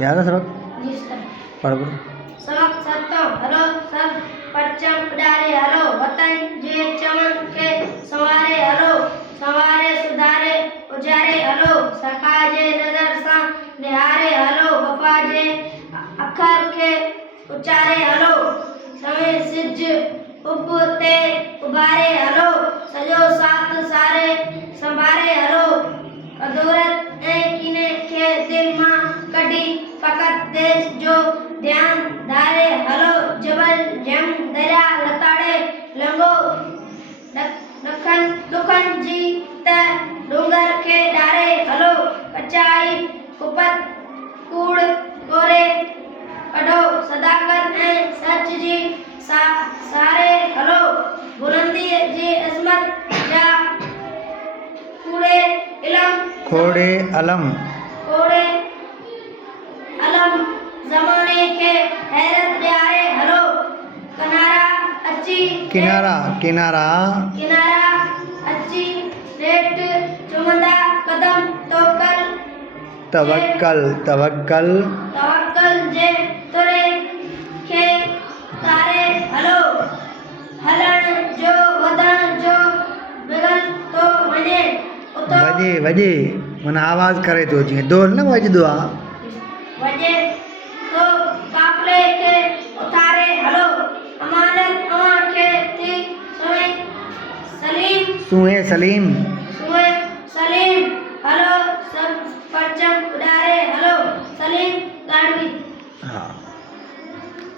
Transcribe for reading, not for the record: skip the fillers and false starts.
याद है सबक? पढ़ पढ़। सबक सत्तो हलो सब परचम उडारे हलो वतन जे चमन के संवारे हलो संवारे सुधारे उजारे हलो सखा जे नजर सा निहारे हलो वफा जे अखर के उचारे हलो समय सिज उबते उबारे हलो सजो साथ सारे संभारे हलो अदौरत ऐं कीने के दिल मां कढी फकत देश जो ध्यान धारे हलो जबल जम दरिया लताड़े लंगो दुखन जी त डूंगर के डारे हलो कचाई कुपत कूड़ कोरे कढो सदाकत ऐं सच जी सारे हलो बुलंदी जी अजमत जा खोड़े अलम जमाने के हैरत ॾियारे हलो किनारा अची रेट चुमंदा कदम तवक्कल जे तुरे के तारे हलो हलण जो वधण जो बिगल तो वञे वजे माना आवाज करे तो जीअं दोल न वजदो आहे वजे तो काफले के उतारे हलो अमानत अवां के थी सुहे सलीम